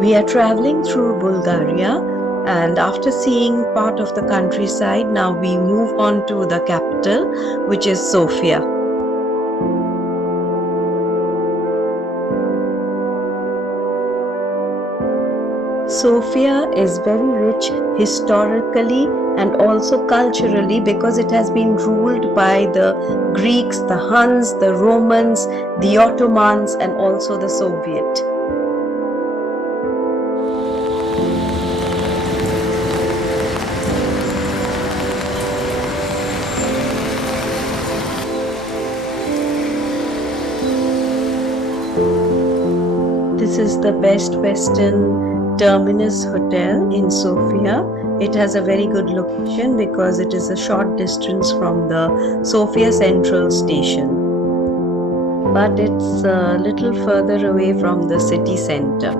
We are traveling through Bulgaria, and after seeing part of the countryside, now we move on to the capital, which is Sofia. Sofia is very rich historically and also culturally because it has been ruled by the Greeks, the Huns, the Romans, the Ottomans, and also the Soviet. This is the Best Western Terminus Hotel in Sofia. It has a very good location because it is a short distance from the Sofia Central Station. But it's a little further away from the city center.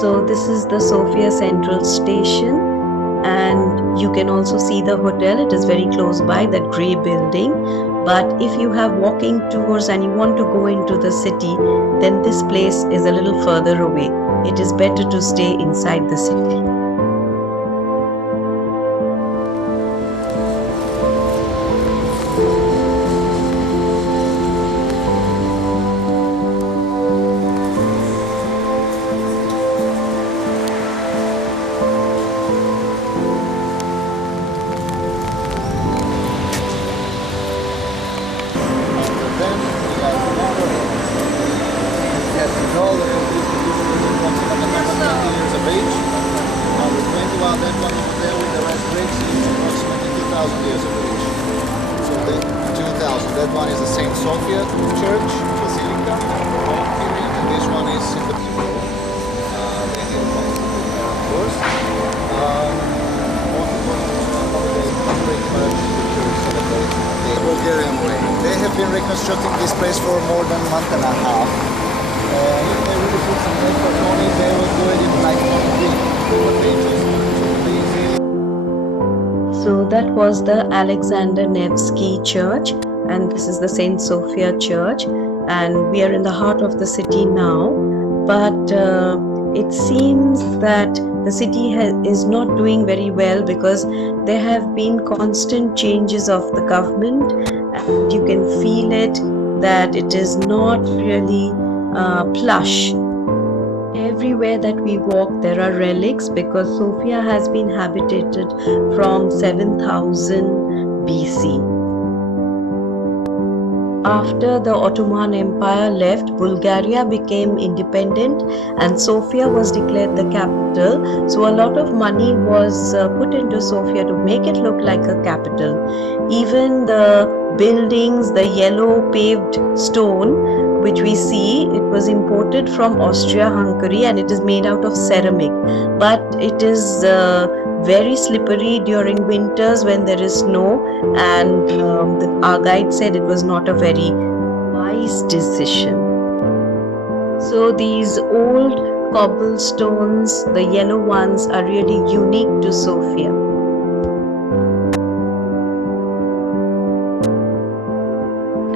So this is the Sofia Central Station, and you can also see the hotel. It is very close by, that grey building. But if you have walking tours and you want to go into the city, then this place is a little further away. It is better to stay inside the city. That one over there with the red bricks is approximately 2,000 years of age. So the 2,000. That one is the Saint Sophia Church, Basilica, and this one is in the of course. The Bulgarian way. They have been reconstructing this place for more than a month and a half. If they really put some effort on it, they will do it in like 1 week. So that was the Alexander Nevsky Church, and this is the Saint Sophia Church, and we are in the heart of the city now. But it seems that the city is not doing very well because there have been constant changes of the government, and you can feel it that it is not really plush. Everywhere that we walk there are relics because Sofia has been habitated from 7000 BC. After the Ottoman Empire left, Bulgaria became independent and Sofia was declared the capital. So a lot of money was put into Sofia to make it look like a capital. Even the buildings, the yellow paved stone which we see, it was imported from Austria-Hungary and it is made out of ceramic. But it is very slippery during winters when there is snow, and our guide said it was not a very wise decision. So these old cobblestones, the yellow ones, are really unique to Sofia.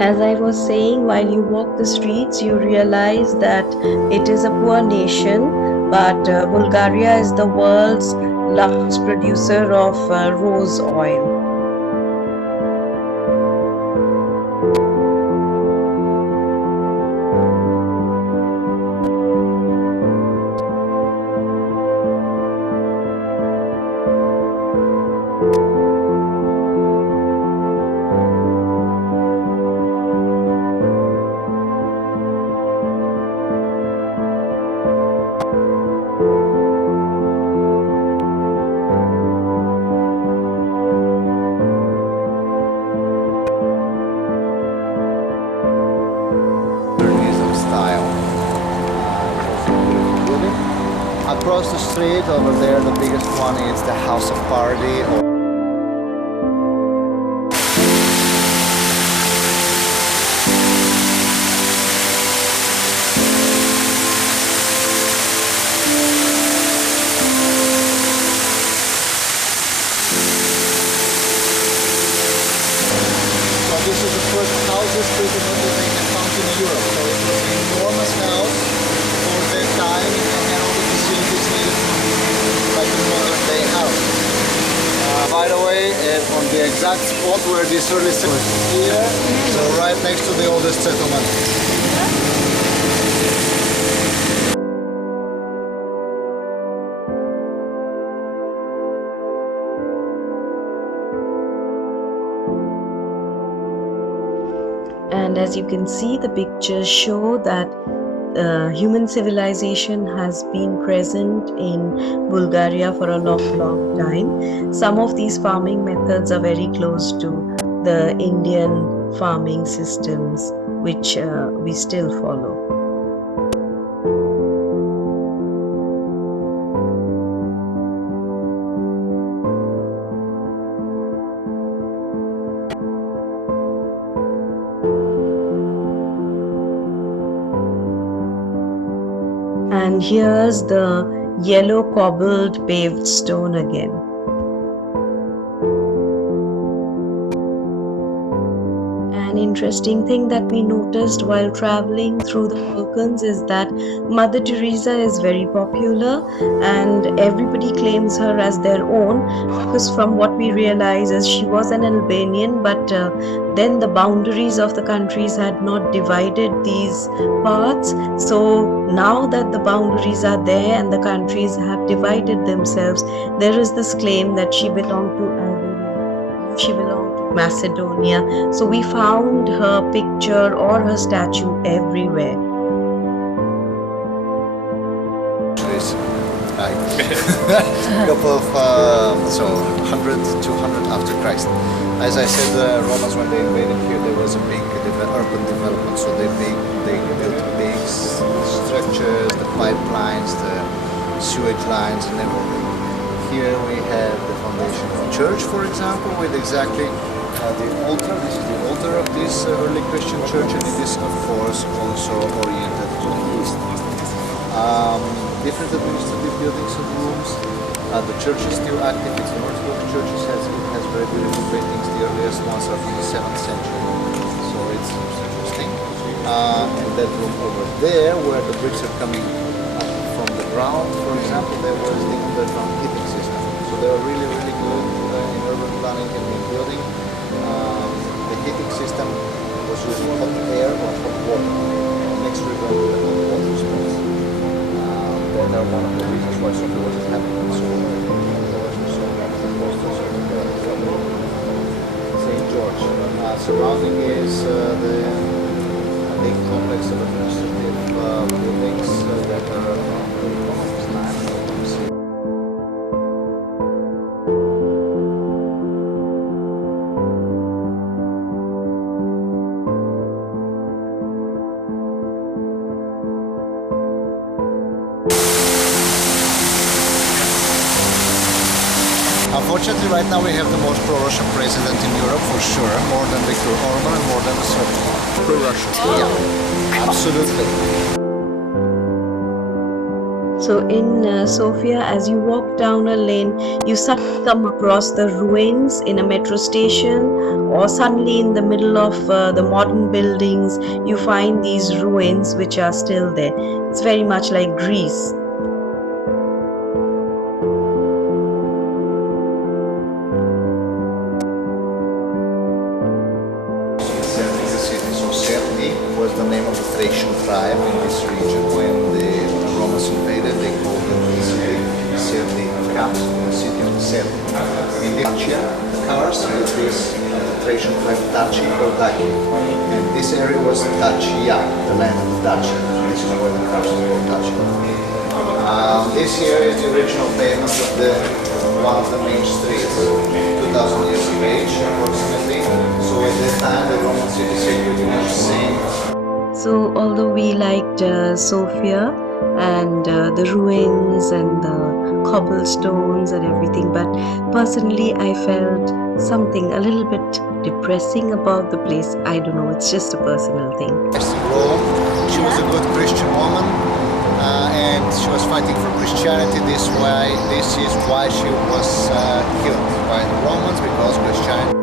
As I was saying, while you walk the streets, you realize that it is a poor nation, but Bulgaria is the world's largest producer of rose oil. Across the street over there, the biggest one is the House of Party. So this is the first houses pretty much that they can found in Europe. So it was an enormous house for that time. It had all the facilities needed like a modern day house. By the way, on the exact spot where this early settlement is here, so right next to the oldest settlement. And as you can see, the pictures show that human civilization has been present in Bulgaria for a long time. Some of these farming methods are very close to the Indian farming systems, which we still follow. And here's the yellow cobbled paved stone again. An interesting thing that we noticed while traveling through the Balkans is that Mother Teresa is very popular and everybody claims her as their own, because from what we realize is she was an Albanian, but then the boundaries of the countries had not divided these parts. So now that the boundaries are there and the countries have divided themselves, there is this claim that she belonged to Albania, she belonged to Macedonia. So we found her picture or her statue everywhere. Couple of so 100, 200 after Christ. As I said, the Romans, when they invaded here, there was a big urban development. So they built big structures, the pipelines, the sewage lines, and everything. Here we have the foundation of a church, for example, with exactly the altar. This is the altar of this early Christian church, and it is, of course, also oriented to the east. Different administrative buildings and rooms. The church is still active. It's an Orthodox church. It has very beautiful paintings. The earliest ones are from the 7th century. So it's interesting. And that room over there, where the bricks are coming up from the ground, for example, there was the underground heating system. So they are really, really good in urban planning and in building. The heating system was using hot air or hot water. Next we're going to the hot water springs. That are one of the reasons why Sophia wasn't having so St. George. Surrounding is the big complex of administrative buildings that are from the Romans' time. Unfortunately, right now we have the most pro-Russian president in Europe, for sure, more than Viktor Orban and more than the Soviet. Pro-Russian. Yeah, absolutely. So in Sophia, as you walk down a lane, you suddenly come across the ruins in a metro station, or suddenly in the middle of the modern buildings, you find these ruins which are still there. It's very much like Greece. Was the name of the Thracian tribe in this region. When the Romans invaded, they called it the city comes from the city of Serdi. In Dacia, the cars with this Thracian tribe Daci or Daki. And this area was Dacia, the land of the Daci. This is where the cars were called Dacia. This here is the original pavement of one of the main streets, 2,000 years of age approximately. So at this time the Roman city security was the same. So although we liked Sophia, and the ruins and the cobblestones and everything. But personally, I felt something a little bit depressing about the place. I don't know, it's just a personal thing. Rome. She was a good Christian woman, and she was fighting for Christianity. This is why she was killed by the Romans, because Christianity